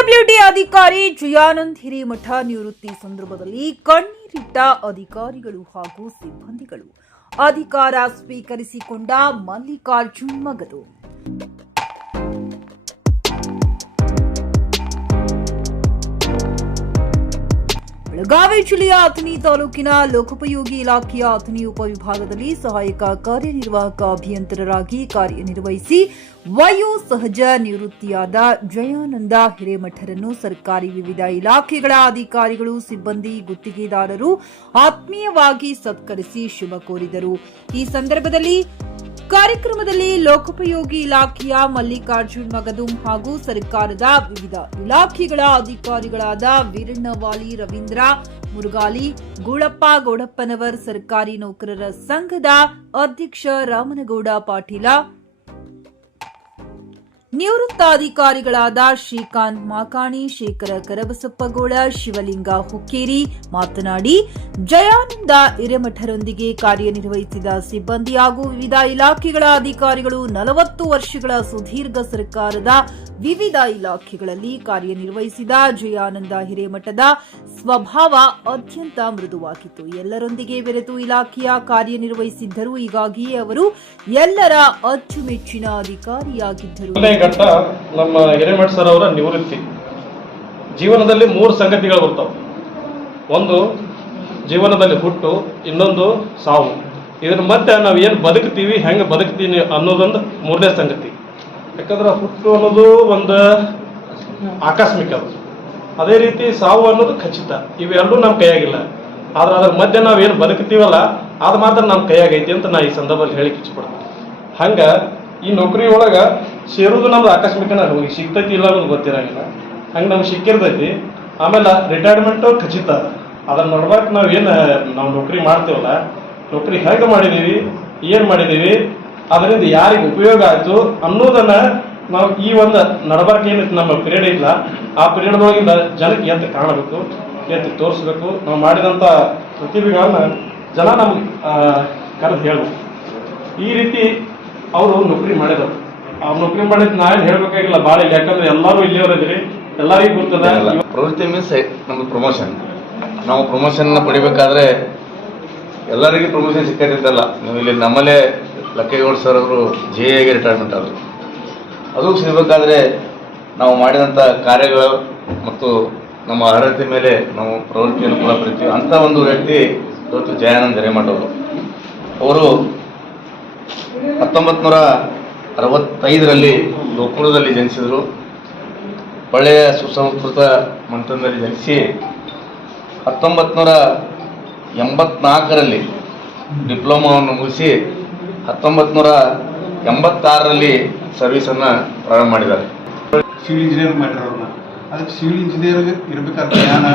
PWD ಅಧಿಕಾರಿ ಜಯಾನಂದ್ ಹಿರೇಮಠ ನಿವೃತ್ತಿ ಸಂದರ್ಭದಲ್ಲಿ ಕಣ್ಣೀರಿಟ್ಟ ಅಧಿಕಾರಿಗಳು ಹಾಗೂ ಸಿಬ್ಬಂದಿಗಳು. ಅಧಿಕಾರ ಸ್ವೀಕರಿಸಿಕೊಂಡ ಮಲ್ಲಿಕಾರ್ಜುನ್ ಮಗದು. ಬೆಳಗಾವಿ ಜಿಲ್ಲೆಯ ಅಥಣಿ ತಾಲೂಕಿನ ಲೋಕೋಪಯೋಗಿ ಇಲಾಖೆಯ ಅಥಣಿ ಉಪವಿಭಾಗದಲ್ಲಿ ಸಹಾಯಕ ಕಾರ್ಯನಿರ್ವಾಹಕ ಅಭಿಯಂತರರಾಗಿ ಕಾರ್ಯನಿರ್ವಹಿಸಿ ವಯೋಸಹಜ ನಿವೃತ್ತಿಯಾದ ಜಯಾನಂದ ಹಿರೇಮಠರನ್ನು ಸರ್ಕಾರಿ ವಿವಿಧ ಇಲಾಖೆಗಳ ಅಧಿಕಾರಿಗಳು, ಸಿಬ್ಬಂದಿ, ಗುತ್ತಿಗೆದಾರರು ಆತ್ಮೀಯವಾಗಿ ಸತ್ಕರಿಸಿ ಶುಭ ಕೋರಿದರು. ಈ ಸಂದರ್ಭದಲ್ಲಿ ಕಾರ್ಯಕ್ರಮದಲ್ಲಿ ಲೋಕೋಪಯೋಗಿ ಇಲಾಖೆಯ ಮಲ್ಲಿಕಾರ್ಜುನ್ ಮಗದುಂ ಹಾಗೂ ಸರ್ಕಾರದ ವಿವಿಧ ಇಲಾಖೆಗಳ ಅಧಿಕಾರಿಗಳಾದ ವೀರಣ್ಣವಾಲಿ, ರವೀಂದ್ರ ಮುರುಗಾಲಿ, ಗೂಳಪ್ಪ ಗೌಡಪ್ಪನವರ್, ಸರ್ಕಾರಿ ನೌಕರರ ಸಂಘದ ಅಧ್ಯಕ್ಷ ರಾಮನಗೌಡ ಪಾಟೀಲ, ನಿವೃತ್ತ ಅಧಿಕಾರಿಗಳಾದ ಶ್ರೀಕಾಂತ್ ಮಾಕಾಣಿ, ಶೇಖರ ಕರಬಸಪ್ಪಗೋಳ, ಶಿವಲಿಂಗ ಹುಕ್ಕೇರಿ ಮಾತನಾಡಿ, ಜಯಾನಂದ ಹಿರೇಮಠರೊಂದಿಗೆ ಕಾರ್ಯನಿರ್ವಹಿಸಿದ ಸಿಬ್ಬಂದಿ ಹಾಗೂ ವಿವಿಧ ಇಲಾಖೆಗಳ ಅಧಿಕಾರಿಗಳು 40 ವರ್ಷಗಳ ಸುದೀರ್ಘ ಸರ್ಕಾರದ ವಿವಿಧ ಇಲಾಖೆಗಳಲ್ಲಿ ಕಾರ್ಯನಿರ್ವಹಿಸಿದ ಜಯಾನಂದ ಹಿರೇಮಠದ ಸ್ವಭಾವ ಅತ್ಯಂತ ಮೃದುವಾಗಿತ್ತು. ಎಲ್ಲರೊಂದಿಗೆ ಬೆರೆತು ಇಲಾಖೆಯ ಕಾರ್ಯನಿರ್ವಹಿಸಿದ್ದರು. ಹೀಗಾಗಿಯೇ ಅವರು ಎಲ್ಲರ ಅಚ್ಚುಮೆಚ್ಚಿನ ಅಧಿಕಾರಿಯಾಗಿದ್ದರು. ಘಟ್ಟ ನಮ್ಮ ಹಿರೇಮಠ ಸರ್ ಅವರ ನಿವೃತ್ತಿ. ಜೀವನದಲ್ಲಿ 3 ಸಂಗತಿಗಳು ಬರ್ತವೆ. ಒಂದು ಜೀವನದಲ್ಲಿ ಹುಟ್ಟು, ಇನ್ನೊಂದು ಸಾವು. ಇದ್ರ ಮಧ್ಯೆ ನಾವು ಏನು ಬದುಕ್ತೀವಿ, ಹೆಂಗೆ ಬದುಕ್ತೀವಿ ಅನ್ನೋದೊಂದು 3ನೇ ಸಂಗತಿ. ಯಾಕಂದ್ರೆ ಹುಟ್ಟು ಅನ್ನೋದು ಒಂದು ಆಕಸ್ಮಿಕ, ಅದೇ ರೀತಿ ಸಾವು ಅನ್ನೋದು ಖಚಿತ. ಇವೆರಡೂ ನಮ್ಮ ಕೈಯಾಗಿಲ್ಲ. ಆದ್ರೆ ಅದ್ರ ಮಧ್ಯೆ ನಾವು ಏನು ಬದುಕ್ತೀವಲ್ಲ ಅದು ಮಾತ್ರ ನಮ್ಮ ಕೈಯಾಗೈತಿ ಅಂತ ನಾ ಈ ಸಂದರ್ಭದಲ್ಲಿ ಹೇಳಿಕ್ಕೆ ಇಚ್ಛಪಡ್ತೀನಿ. ಹಂಗ ಈ ನೌಕರಿ ಒಳಗ ಸೇರುವುದು ನಮ್ದು ಆಕಸ್ಮಿಕನ, ಸಿಗ್ತೈತಿ ಇಲ್ಲ ಅನ್ನೋದು ಗೊತ್ತಿರಂಗಿಲ್ಲ. ಹಂಗೆ ನಮ್ಗೆ ಸಿಕ್ಕಿರ್ತೈತಿ. ಆಮೇಲೆ ರಿಟೈರ್ಮೆಂಟು ಖಚಿತ. ಅದನ್ನ ನೋಡ್ಬೇಕು. ನಾವು ನೌಕರಿ ಮಾಡ್ತೇವಲ್ಲ, ನೌಕರಿ ಹೇಗೆ ಮಾಡಿದೀವಿ, ಏನು ಮಾಡಿದೀವಿ, ಅದರಿಂದ ಯಾರಿಗೆ ಉಪಯೋಗ ಆಯ್ತು ಅನ್ನೋದನ್ನ ನಾವು ಈ ಒಂದು ನಡಬರ್ಕ ಏನೈತಿ ನಮ್ಮ ಪಿರಿಯಡ್ ಇಲ್ಲ, ಆ ಪಿರಿಯಡ್ದೊಳಗಿಂದ ಜನಕ್ಕೆ ಎದ್ದು ಕಾಣಬೇಕು, ಎದ್ದು ತೋರಿಸ್ಬೇಕು. ನಾವು ಮಾಡಿದಂಥ ಪ್ರತಿಭೆಗಳನ್ನ ಜನ ನಮ್ಗೆ ಕರೆದು ಹೇಳ್ಬೇಕು. ಈ ರೀತಿ ಅವರು ನೌಕರಿ ಮಾಡಿದರು. ಆ ನೌಕರಿ ಮಾಡಿದ್ ನಾವೇನು ಹೇಳ್ಬೇಕಾಗಿಲ್ಲ ಭಾಳ, ಯಾಕಂದ್ರೆ ಎಲ್ಲರೂ ಇಲ್ಲಿಯವರಿದ್ರಿ, ಎಲ್ಲರಿಗೂ ಗೊತ್ತದ. ಪ್ರವೃತ್ತಿ ಮೀನ್ಸ್ ನಮ್ದು ಪ್ರಮೋಷನ್. ನಾವು ಪ್ರಮೋಷನ್ ಪಡಿಬೇಕಾದ್ರೆ ಎಲ್ಲರಿಗೂ ಪ್ರಮೋಷನ್ ಸಿಕ್ಕೈತಿದ್ದಲ್ಲ. ನೀವು ಇಲ್ಲಿ ನಮ್ಮಲ್ಲೇ ಲಕ್ಕೇಗೌಡ ಸರ್ ಅವರು ಜೆಎಗೆ ರಿಟೈರ್ಮೆಂಟ್ ಆದರು. ಅದು ಸಿಗಬೇಕಾದ್ರೆ ನಾವು ಮಾಡಿದಂಥ ಕಾರ್ಯಗಳು ಮತ್ತು ನಮ್ಮ ಅರ್ಹತೆ ಮೇಲೆ ನಾವು ಪ್ರವೃತ್ತಿಯನ್ನು ಕೂಡ ಪಡಿತೀವಿ. ಅಂಥ ಒಂದು ವ್ಯಕ್ತಿ ಇವತ್ತು ಜಯಾನಂದ ಹಿರೇಮಠ ಅವರು 1965ರಲ್ಲಿ ಗೋಕುಳದಲ್ಲಿ ಜನಿಸಿದರು. ಒಳ್ಳೆಯ ಸುಸಂಸ್ಕೃತ ಮಂತ್ರದಲ್ಲಿ ಜನಿಸಿ 1984ರಲ್ಲಿ ಡಿಪ್ಲೊಮಾವನ್ನು ಮುಗಿಸಿ 1986ರಲ್ಲಿ ಸರ್ವಿಸನ್ನು ಪ್ರಾರಂಭ ಮಾಡಿದ್ದಾರೆ. ಸಿವಿಲ್ ಇಂಜಿನಿಯರ್ ಮಾಡಿರೋರನ್ನ, ಅದಕ್ಕೆ ಸಿವಿಲ್ ಇಂಜಿನಿಯರ್ ಇರಬೇಕಾದ ಜ್ಞಾನ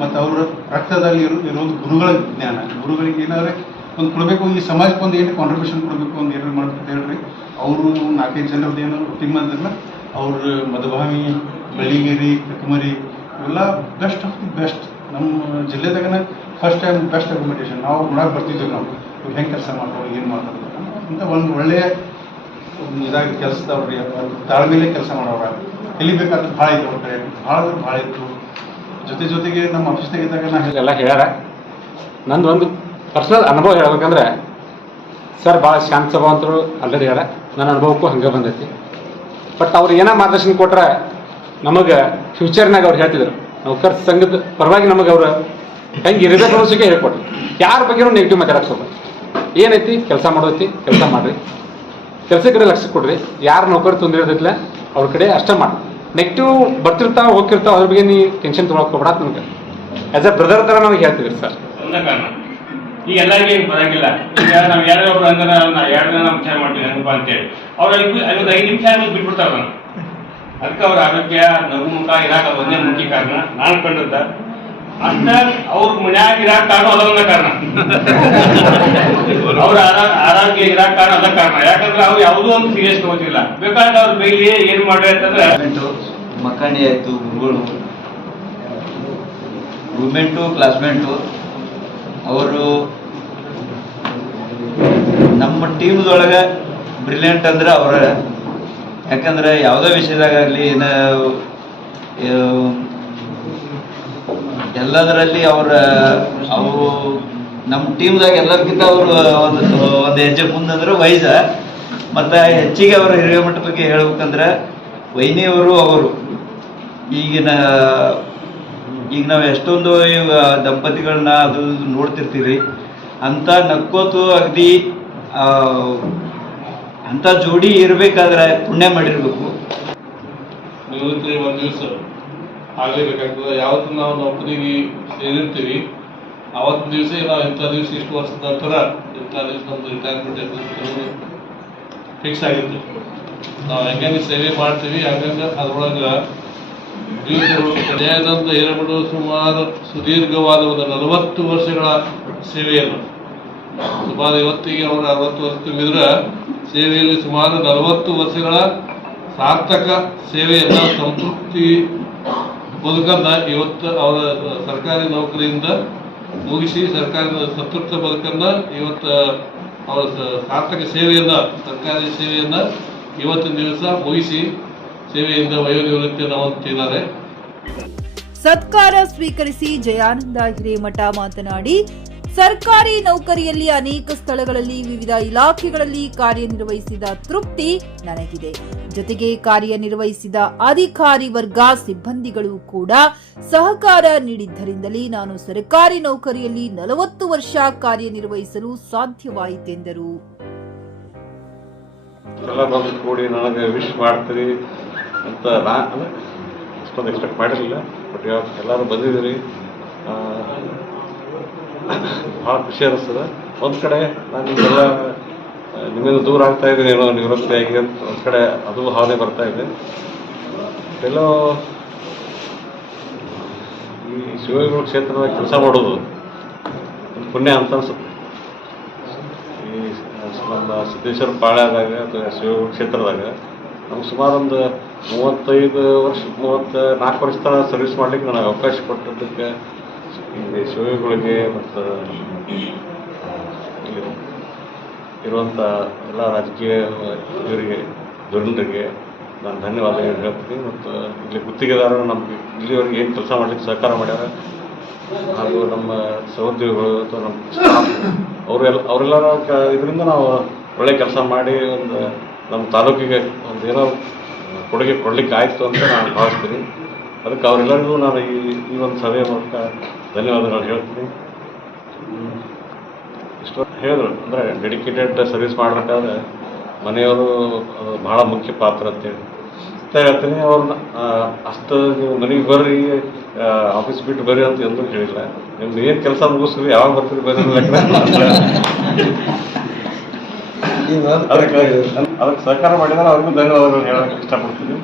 ಮತ್ತು ಅವರ ರಕ್ತದಲ್ಲಿ ಇರೋದು ಗುರುಗಳ ಜ್ಞಾನ. ಗುರುಗಳಿಗೆ ಏನಾದ್ರೆ ಒಂದು ಕೊಡಬೇಕು, ಈ ಸಮಾಜಕ್ಕೆ ಒಂದು ಏನು ಕಾಂಟ್ರಿಬ್ಯೂಷನ್ ಕೊಡಬೇಕು, ಒಂದು ಏನಾರು ಮಾಡ್ಬೇಕು ಹೇಳ್ರಿ. ಅವರು 4-5 ಜನರದ್ದು ಏನು ಟೀಮ್ ಅಂದ್ರಲ್ಲ, ಅವ್ರ ಮಧುಭಾಮಿ, ಬೆಳ್ಳಿಗೇರಿ, ಕಕ್ಕಮರಿ ಇವೆಲ್ಲ ಬೆಸ್ಟ್ ಆಫ್ ದಿ ಬೆಸ್ಟ್. ನಮ್ಮ ಜಿಲ್ಲೆದಾಗನ ಫಸ್ಟ್ ಟೈಮ್ ಬೆಸ್ಟ್ ಅಕೊಮಿಡೇಷನ್ ನಾವು ನೋಡಕ್ಕೆ ಬರ್ತಿದ್ವಿ. ನಾವು ಹೆಂಗೆ ಕೆಲಸ ಮಾಡೋರು, ಏನು ಮಾಡೋದು ಅಂತ ಒಂದು ಒಳ್ಳೆಯ ಇದಾಗಿ ಕೆಲಸದವ್ರಿ, ತಾಳ್ಮೇಲೆ ಕೆಲಸ ಮಾಡೋರ. ಕಲಿಬೇಕಾದ್ರೆ ಭಾಳ ಇತ್ತು, ಅವ್ರ ಕಡೆ ಭಾಳ ಇತ್ತು. ಜೊತೆಗೆ ನಮ್ಮ ಆಫೀಸ್ನಾಗ ಇದ್ದಾಗ ನಾ ಎಲ್ಲ ಹೇಳ್ಯಾರ. ನಂದು ಒಂದು ಪರ್ಸನಲ್ ಅನುಭವ ಹೇಳ್ಬೇಕಂದ್ರೆ, ಸರ್ ಭಾಳ ಶಾಂತ ಸ್ವಭಾವಂತರು ಆಲ್ರೆಡಿ ಹೇಳ್ಯಾರ. ನನ್ನ ಅನುಭವಕ್ಕೂ ಹಂಗೆ ಬಂದೈತಿ. ಬಟ್ ಅವ್ರು ಏನೋ ಮಾರ್ಗದರ್ಶನ ಕೊಟ್ರೆ ನಮಗೆ ಫ್ಯೂಚರ್ನಾಗ ಅವ್ರು ಹೇಳ್ತಿದ್ರು. ನೌಕರ ಸಂಘದ ಪರವಾಗಿ ನಮಗೆ ಅವರು ಹೆಂಗೆ ಇರಬೇಕು ಅನ್ನೋದಕ್ಕೆ ಹೇಳ್ಕೊಟ್ರು. ಯಾರ ಬಗ್ಗೆನೂ ನೆಗೆಟಿವ್ ಮಾತಾಡಕ್ಕೆ ಹೋಗ್ಬಾರ್ದು. ಏನೈತಿ ಕೆಲಸ ಮಾಡೋದೈತಿ, ಕೆಲಸ ಮಾಡಿರಿ, ಕೆಲಸ ಕಡೆ ಲಕ್ಷ್ಯ ಕೊಡ್ರಿ. ಯಾರು ನೌಕರಿ ತೊಂದರೆ ಇರೋದಿಲ್ಲ ಅವ್ರ ಕಡೆ ಅಷ್ಟೇ ಮಾಡಿ. ನೆಗೆಟಿವ್ ಬರ್ತಿರ್ತಾವೆ ಹೋಗ್ತಿರ್ತಾವೆ, ಅದ್ರ ಬಗ್ಗೆ ನೀವು ಟೆನ್ಷನ್ ತೊಗೊಳಕ್ಕೆ ಹೋಗ್ಬಿಡತ್ತೆ. ನಮಗೆ ಆ್ಯಸ್ ಎ ಬ್ರದರ್ ಥರ ನಮಗೆ ಹೇಳ್ತಿದ್ರಿ ಸರ್. ಈಗ ಎಲ್ಲರಿಗೆ ಬರಂಗಿಲ್ಲ. ಈಗ ನಾವು ಯಾರೋ ಒಬ್ರು ಅಂದ್ರೆ 2 ದಿನ ನಾವು ವಿಚಾರ ಮಾಡ್ತೀವಿ ಹೆಂಗಪ್ಪ ಅಂತೇಳಿ ಅವ್ರು 5 ನಿಮಿಷ ಬಿಟ್ಬಿಡ್ತಾರ. ಅದಕ್ಕೆ ಅವ್ರ ಆರೋಗ್ಯ ನಗುಮುಖ ಇರಾಕ ಒಂದೇ ಮುಖ್ಯ ಕಾರಣ ನಾನು ಕಂಡದ್ದ. ಅಷ್ಟ ಅವ್ರ ಮನ್ಯಾಗ ಇರಾಕ ಕಾರಣ ಅದೊಂದ ಕಾರಣ, ಅವ್ರ ಆರೋಗ್ಯ ಇರಾಕ ಕಾರಣ ಅದ ಕಾರಣ. ಯಾಕಂದ್ರೆ ಅವ್ರು ಯಾವುದೋ ಒಂದು ಸೀರಿಯಸ್ ತಗೋತಿಲ್ಲ. ಬೇಕಾದ್ರೆ ಅವ್ರ ಬೈಲಿ ಏನ್ ಮಾಡ್ರಿ ಅಂತಂದ್ರೆ ಮಕ್ಕಂಡಿ ಆಯ್ತು, ರೂಮ್ಮೇಟು, ಕ್ಲಾಸ್ಮೇಟು ಅವರು ನಮ್ಮ ಟೀಮ್ದೊಳಗೆ ಬ್ರಿಲಿಯಂಟ್ ಅಂದ್ರೆ ಅವರ. ಯಾಕಂದ್ರೆ ಯಾವುದೇ ವಿಷಯದಾಗಲಿ ಎಲ್ಲದರಲ್ಲಿ ಅವರು ನಮ್ಮ ಟೀಮ್ದಾಗ ಎಲ್ಲರಿಗಿಂತ ಅವರು ಒಂದು ಹೆಜ್ಜೆ ಮುಂದಂದ್ರೆ ವೈಜ. ಮತ್ತು ಹೆಚ್ಚಿಗೆ ಅವರು ಹಿರಿಯಮಠ ಬಗ್ಗೆ ಹೇಳ್ಬೇಕಂದ್ರೆ ವೈನಿಯವರು ಅವರು ಈಗ ನಾವು ಎಷ್ಟೊಂದು ದಂಪತಿಗಳನ್ನ ಅದು ನೋಡ್ತಿರ್ತೀವಿ. ಅಂತ ನಕ್ಕೋತು ಅಗದಿ ಅಂಥ ಜೋಡಿ ಇರಬೇಕಾದ್ರೆ ಪುಣ್ಯ ಮಾಡಿರ್ಬೇಕು. ನಿವೃತ್ತಿ ಒಂದು ದಿವಸ ಆಗಲೇಬೇಕಾಗ್ತದೆ. ಯಾವತ್ತು ನಾವು ನೌಕರಿಗೆ ಸೇರಿರ್ತೀವಿ ಆವತ್ತು ದಿವಸ ನಾವು ಇಂಥ ದಿವಸ ಇಷ್ಟು ವರ್ಷದ ನಂತರ ಇಂಥ ದಿವಸ ನಮ್ದು ರಿಟೈರ್ಮೆಂಟ್ ಇರ್ತದೆ ಫಿಕ್ಸ್ ಆಗಿರ್ತದೆ. ನಾವು ಹೆಂಗೆ ಸೇವೆ ಮಾಡ್ತೀವಿ ಹಂಗಂಗೆ ಅದ್ರೊಳಗೆ ದಯಾನಂದ ಹಿರೇಮಠ ಸುಮಾರು ಸುದೀರ್ಘವಾದ ಒಂದು 40 ವರ್ಷಗಳ ಸೇವೆಯನ್ನು ಸುಮಾರು ಇವತ್ತಿಗೆ ಅವರು 60 ವರ್ಷ ತುಂಬಿದ್ರೆ ಸೇವೆಯಲ್ಲಿ ಸುಮಾರು 40 ವರ್ಷಗಳ ಸಾರ್ಥಕ ಸೇವೆಯನ್ನ ಸಂತೃಪ್ತಿ ಬದುಕನ್ನ ಇವತ್ತು ಅವರ ಸರ್ಕಾರಿ ನೌಕರಿಯಿಂದ ಮುಗಿಸಿ ಸರ್ಕಾರಿ ಸಂತೃಪ್ತ ಬದುಕನ್ನ ಇವತ್ತು ಅವರ ಸಾರ್ಥಕ ಸೇವೆಯನ್ನ ಸರ್ಕಾರಿ ಸೇವೆಯನ್ನ ಇವತ್ತಿನ ದಿವಸ ಮುಗಿಸಿ ಸೇವೆಯಿಂದ ವಯೋನಿವೃತ್ತಿಯನ್ನು ಹೊಂದಿದ್ದಾರೆ. ಸತ್ಕಾರ ಸ್ವೀಕರಿಸಿ ಜಯಾನಂದ ಹಿರೇಮಠ ಮಾತನಾಡಿ, ಸರ್ಕಾರಿ ನೌಕರಿಯಲ್ಲಿ ಅನೇಕ ಸ್ಥಳಗಳಲ್ಲಿ ವಿವಿಧ ಇಲಾಖೆಗಳಲ್ಲಿ ಕಾರ್ಯನಿರ್ವಹಿಸಿದ ತೃಪ್ತಿ ನನಗಿದೆ. ಜೊತೆಗೆ ಕಾರ್ಯನಿರ್ವಹಿಸಿದ ಅಧಿಕಾರಿ ವರ್ಗ ಸಿಬ್ಬಂದಿಗಳು ಕೂಡ ಸಹಕಾರ ನೀಡಿದ್ದರಿಂದಲೇ ನಾನು ಸರ್ಕಾರಿ ನೌಕರಿಯಲ್ಲಿ 40 ವರ್ಷ ಕಾರ್ಯನಿರ್ವಹಿಸಲು ಸಾಧ್ಯವಾಯಿತೆಂದರು. ಎಲ್ಲ ಬಂದು ಕೂಡಿ ನನಗೆ ವಿಶ್ ಮಾಡ್ತೀರಿ ಅಂತ ನಾನು ಅಷ್ಟೊಂದು ಎಕ್ಸ್ಪೆಕ್ಟ್ ಮಾಡಿರಲಿಲ್ಲ. ಬಟ್ ಇವತ್ತು ಎಲ್ಲರೂ ಬಂದಿದ್ದೀರಿ, ಭಾಳ ಖುಷಿ ಅನ್ನಿಸ್ತದೆ. ಒಂದು ಕಡೆ ನಾನು ನಿಮ್ಮೆಲ್ಲ ನಿಮ್ಮಿಂದ ದೂರ ಆಗ್ತಾ ಇದ್ದೀನಿ ಏನೋ ನಿವೃತ್ತಿಯಾಗಿ ಅಂತ ಒಂದು ಕಡೆ ಅದು ಭಾವನೆ ಬರ್ತಾ ಇದೆ. ಎಲ್ಲೋ ಈ ಶಿವಗುರು ಕ್ಷೇತ್ರದ ಕೆಲಸ ಮಾಡೋದು ಒಂದು ಪುಣ್ಯ ಅಂತ ಅನ್ಸುತ್ತೆ. ಈ ನಮ್ಮ ಸಿದ್ದೇಶ್ವರ ಪಾಳ್ಯದಾಗ ಅಥವಾ ಶಿವಗುರು ಕ್ಷೇತ್ರದಾಗ ನಮ್ಗೆ ಸುಮಾರು ಒಂದು 34 ವರ್ಷ ತನಕ ಸರ್ವಿಸ್ ಮಾಡ್ಲಿಕ್ಕೆ ನನಗೆ ಅವಕಾಶ ಕೊಟ್ಟಿದ್ದಕ್ಕೆ ಈ ಶಿವಗಳಿಗೆ ಮತ್ತು ಇರುವಂಥ ಎಲ್ಲ ರಾಜಕೀಯ ಇವರಿಗೆ ಧುರೀಣರಿಗೆ ನಾನು ಧನ್ಯವಾದ ಹೇಳ್ತೀನಿ. ಮತ್ತು ಇಲ್ಲಿ ಗುತ್ತಿಗೆದಾರರು ನಮ್ಗೆ ಇಲ್ಲಿವರೆಗೆ ಏನು ಕೆಲಸ ಮಾಡಲಿಕ್ಕೆ ಸಹಕಾರ ಮಾಡ್ಯಾರ, ಹಾಗೂ ನಮ್ಮ ಸಹೋದ್ಯೋಗಿಗಳು ಅಥವಾ ನಮ್ಮ ಸ್ಟಾಫ್ ಅವರೆಲ್ಲರ ಇದರಿಂದ ನಾವು ಒಳ್ಳೆ ಕೆಲಸ ಮಾಡಿ ಒಂದು ನಮ್ಮ ತಾಲೂಕಿಗೆ ಒಂದು ಏನೋ ಕೊಡುಗೆ ಕೊಡಲಿಕ್ಕೆ ಆಯಿತು ಅಂತ ನಾನು ಭಾವಿಸ್ತೀನಿ. ಅದಕ್ಕೆ ಅವರೆಲ್ಲರಿಗೂ ನಾನು ಈ ಒಂದು ಸಭೆಯ ಮೂಲಕ ಧನ್ಯವಾದಗಳು ಹೇಳ್ತೀನಿ. ಇಷ್ಟು ಹೇಳಿದ್ರು ಅಂದರೆ ಡೆಡಿಕೇಟೆಡ್ ಸರ್ವಿಸ್ ಮಾಡಬೇಕಾದ್ರೆ ಮನೆಯವರು ಭಾಳ ಮುಖ್ಯ ಪಾತ್ರ ಅಂತೇಳಿ ಹೇಳ್ತೀನಿ. ಅವ್ರನ್ನ ಅಷ್ಟು ನೀವು ಮನೆಗೆ ಬರ್ರಿ, ಆಫೀಸ್ ಬಿಟ್ಟು ಬರ್ರಿ ಅಂತ ಎಂದೂ ಹೇಳಿಲ್ಲ. ನಿಮ್ದು ಏನು ಕೆಲಸ ಮುಗಿಸ್ರಿ, ಯಾವಾಗ ಬರ್ತೀರಿ ಬರ್ರಿ ಅದಕ್ಕೆ ಸಹಕಾರ ಮಾಡಿದ್ರೆ ಅವ್ರಿಗೂ ಧನ್ಯವಾದಗಳು ಹೇಳಕ್ಕೆ ಇಷ್ಟಪಡ್ತೀನಿ.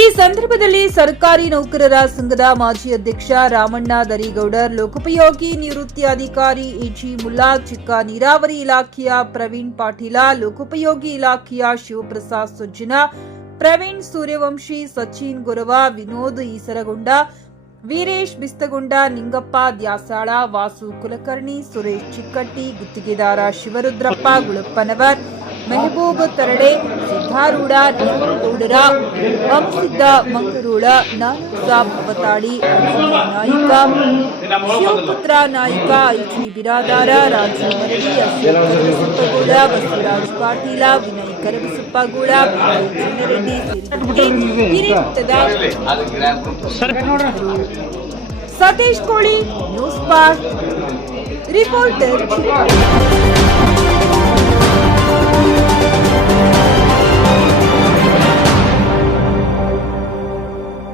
ಈ ಸಂದರ್ಭದಲ್ಲಿ ಸರ್ಕಾರಿ ನೌಕರರ ಸಂಘದ ಮಾಜಿ ಅಧ್ಯಕ್ಷ ರಾಮಣ್ಣ ದರಿಗೌಡರ್, ಲೋಕೋಪಯೋಗಿ ನಿವೃತ್ತಿ ಅಧಿಕಾರಿ ಎಜಿ ಮುಲ್ಲಾ, ಚಿಕ್ಕ ನೀರಾವರಿ ಇಲಾಖೆಯ ಪ್ರವೀಣ್ ಪಾಟೀಲ, ಲೋಕೋಪಯೋಗಿ ಇಲಾಖೆಯ ಶಿವಪ್ರಸಾದ್ ಸಜ್ಜನ, ಪ್ರವೀಣ್ ಸೂರ್ಯವಂಶಿ, ಸಚಿನ್ ಗೊರವ, ವಿನೋದ್ ಈಸರಗೊಂಡ, ವೀರೇಶ್ ಬಿಸ್ತಗೊಂಡ, ನಿಂಗಪ್ಪ ದ್ಯಾಸಾಳ, ವಾಸು ಕುಲಕರ್ಣಿ, ಸುರೇಶ್ ಚಿಕ್ಕಟ್ಟಿ, ಗುತ್ತಿಗೆದಾರ ಶಿವರುದ್ರಪ್ಪ ಗುಳಪ್ಪನವರ್, ಮೆಹಬೂಬ್ ತರಡೆ, ಸಿದ್ದಾರೂಢ, ನೇಮಗೌಡರ, ಹಂಸಿದ್ದ ಮಂಗರೂಳ, ನಾನಸಾಬ್ ಅವತಾಳಿ, ನಾಯಿಕ, ಶಿವಪುತ್ರ ನಾಯಿಕ, ಐಜಿ ಬಿರಾದಾರ, ರಾಜು ಮರಳಿ, ಅಶೋಕ್ ಕರಬಸಪ್ಪಗೌಡ, ಬಸವರಾಜ್ ಪಾಟೀಲ, ವಿನಯ್ ಕರಬಸಪ್ಪಗೌಡ, ಚಿನ್ನರೆಡ್ಡಿ ಸೇರಿದಂತೆ ಹಿರಿಯ ಮಟ್ಟದ ಸತೀಶ್ ಕೋಳಿ, ನ್ಯೂಸ್ ಪಾಸ್ಟ್ ರಿಪೋರ್ಟರ್.